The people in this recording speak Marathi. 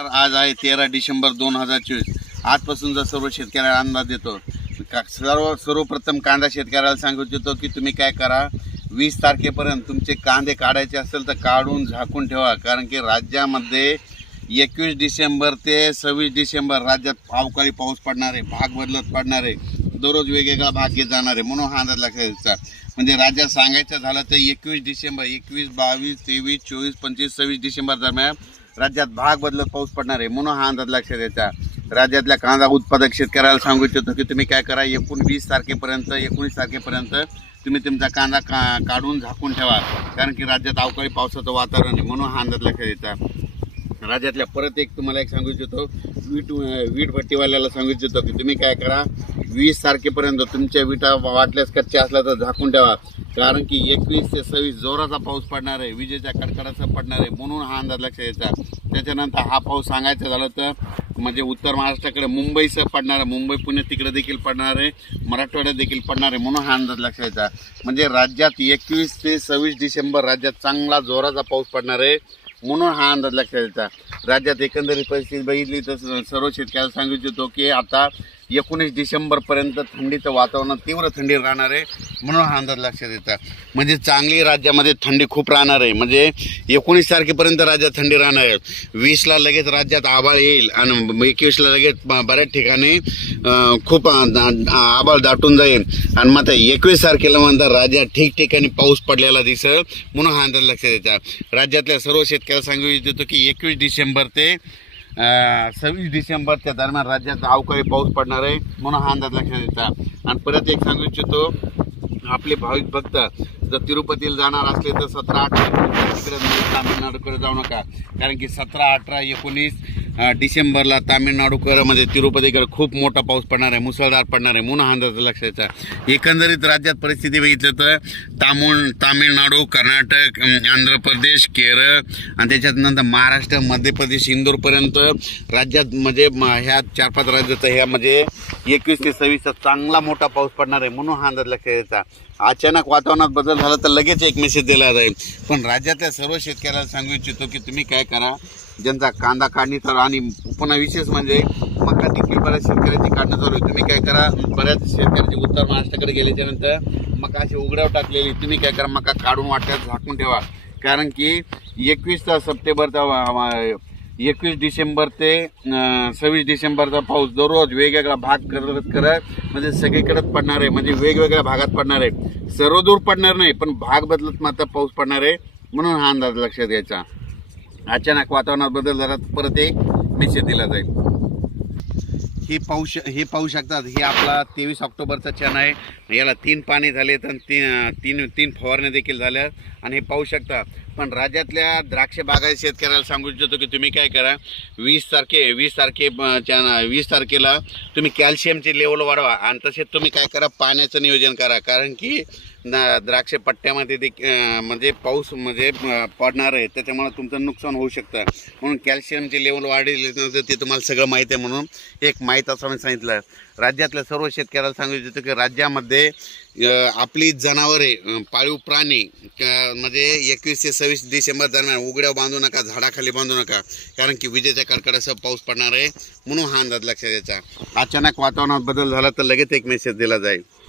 आज आहे तेरा डिसेंबर दोन हजार चोवीस आजपासून जर सर्व शेतकऱ्याला अंदाज देतो का सर्व सर्वप्रथम कांदा शेतकऱ्याला सांगू इच्छितो की तुम्ही काय करा वीस तारखेपर्यंत तुमचे कांदे काढायचे असेल तर काढून झाकून ठेवा कारण की राज्यामध्ये एकवीस डिसेंबर ते सव्वीस डिसेंबर राज्यात अवकाळी पाऊस पडणार आहे भाग बदलत पडणार आहे दररोज वेगवेगळा भाग घेत जाणार आहे म्हणून हा अंदाज लक्षात म्हणजे राज्यात सांगायचं झालं तर एकवीस डिसेंबर एकवीस बावीस तेवीस चोवीस पंचवीस सव्वीस डिसेंबर दरम्यान राज्यात भाग बदलत पाऊस पडणार आहे म्हणून हा अंदाज लक्षात द्यायचा राज्यातल्या कांदा उत्पादक शेतकऱ्याला सांगू इच्छितो की तुम्ही काय करा एकूण वीस तारखेपर्यंत एकोणीस तारखेपर्यंत तुम्ही तुमचा कांदा का काढून झाकून ठेवा कारण की राज्यात अवकाळी पावसाचं वातावरण आहे म्हणून हा अंदाज लक्षात द्यायचा राज्यातल्या परत एक तुम्हाला एक सांगू इच्छितो वीट वीट भट्टीवाल्याला सांगू इच्छितो की तुम्ही काय करा वीस तारखेपर्यंत तुमच्या विटा वाटल्यास कच्च्या असल्या तर झाकून ठेवा कारण की एकवीस ते सव्वीस जोराचा पाऊस पडणार आहे विजेच्या कडकडाचा पडणार आहे म्हणून हा अंदाज लक्षात यायचा त्याच्यानंतर हा पाऊस सांगायचा झाला तर म्हणजे उत्तर महाराष्ट्राकडे मुंबईसह पडणार आहे मुंबई पुणे तिकडे देखील पडणार आहे मराठवाड्यात देखील पडणार आहे म्हणून हा अंदाज लक्षात म्हणजे राज्यात एकवीस ते सव्वीस डिसेंबर राज्यात चांगला जोराचा पाऊस पडणार आहे म्हणून हा अंदाज लक्षात यायचा राज्यात एकंदरीत परिस्थिती बघितली तर सर्व शेतकऱ्याला सांगू इच्छितो की आता एकोणीस डिसेंबरपर्यंत थंडीचं वातावरण तीव्र थंडी राहणार आहे म्हणून हा अंदाज लक्षात येतात म्हणजे चांगली राज्यामध्ये थंडी खूप राहणार आहे म्हणजे एकोणीस तारखेपर्यंत राज्यात थंडी राहणार आहे वीसला लगेच राज्यात आभाळ येईल आणि एकवीसला लगेच बऱ्याच ठिकाणी खूप आभाळ दाटून जाईल आणि मग एकवीस तारखेला म्हणतात राज्यात ठिकठिकाणी पाऊस पडलेला दिसेल म्हणून हा अंदाज लक्षात येतात राज्यातल्या सर्व शेतकऱ्याला सांगू इच्छितो की एकवीस डिसेंबर ते सव्वीस डिसेंबरच्या दरम्यान राज्यात अवकाळी पाऊस पडणार आहे म्हणून हा अंदाज लक्षात येतात आणि परत एक सांगू इच्छितो आपले भाविक भक्त जर तिरुपतीला जाणार असले तर सतरा अठरा तामिळनाडूकडे जाऊ नका कारण की सतरा अठरा एकोणीस डिसेंबरला तामिळनाडूकरमध्ये तिरुपतीकडे खूप मोठा पाऊस पडणार आहे मुसळधार पडणार आहे हा अंदाज लक्षाचा एकंदरीत राज्यात परिस्थिती बघितलं तर तामुळ तामिळनाडू कर्नाटक आंध्र प्रदेश केरळ आणि नंतर महाराष्ट्र मध्य प्रदेश इंदूरपर्यंत राज्यात म्हणजे ह्या चार पाच राज्यात म्हणजे एकवीस ते सव्वीसचा चांगला मोठा पाऊस पडणार आहे म्हणून हा अंदाज लक्षात अचानक वातावरणात बदल झाला तर लगेच एक मेसेज दिला जाईल पण राज्यातल्या सर्व शेतकऱ्याला सांगू इच्छितो की तुम्ही काय करा ज्यांचा कांदा काढणीचा आणि पुन्हा विशेष म्हणजे मका देखील बऱ्याच शेतकऱ्यांची काढणं चालू आहे तुम्ही काय करा बऱ्याच शेतकऱ्यांची उत्तर महाराष्ट्राकडे गेल्याच्या नंतर मका अशी उघड्याव टाकलेली तुम्ही काय करा मका काढून वाट्यात झाकून ठेवा कारण की एकवीसचा सप्टेंबरचा एकवीस डिसेंबर ते सव्वीस डिसेंबरचा पाऊस दररोज वेगवेगळा भाग करत करत म्हणजे सगळीकडेच पडणार आहे म्हणजे वेगवेगळ्या भागात पडणार आहे सर्व दूर पडणार नाही पण भाग बदलत मात्र पाऊस पडणार आहे म्हणून हा अंदाज लक्षात घ्यायचा अचानक वातावरणात बदल झाला परत एक मेसेज दिला जाईल हे पाहू श हे पाहू शकतात हे आपला तेवीस ऑक्टोबरचा चॅन आहे याला तीन पाणी झाले तर तीन तीन तीन फवारण्या देखील झाल्या आणि हे पाहू शकता पण राज्यातल्या द्राक्ष बागायत शेतकऱ्याला सांगू इच्छितो की तुम्ही काय करा वीस तारखे वीस तारखे वीस तारखेला तुम्ही कॅल्शियमचे लेवल वाढवा आणि तसेच तुम्ही काय करा पाण्याचं नियोजन करा कारण की द्राक्ष पट्ट्यामध्ये दे म्हणजे पाऊस म्हणजे पडणार आहे त्याच्यामुळे तुमचं नुकसान होऊ शकतं म्हणून कॅल्शियमचे लेवल वाढली ते तुम्हाला सगळं माहीत आहे म्हणून एक माहीत असं मी सांगितलं राज्यातल्या सर्व शेतकऱ्याला सांगू इच्छितो की राज्यामध्ये आपली म्हणजे, आपली जनावरे पाळीव प्राणी म्हणजे एकवीस ते सव्वीस डिसेंबर दरम्यान उघड्या बांधू नका झाडाखाली बांधू नका कारण की विजेच्या कडकडासह पाऊस पडणार आहे म्हणून हा अंदाज लक्षात द्यायचा अचानक वातावरणात बदल झाला तर लगेच एक मेसेज दिला जाईल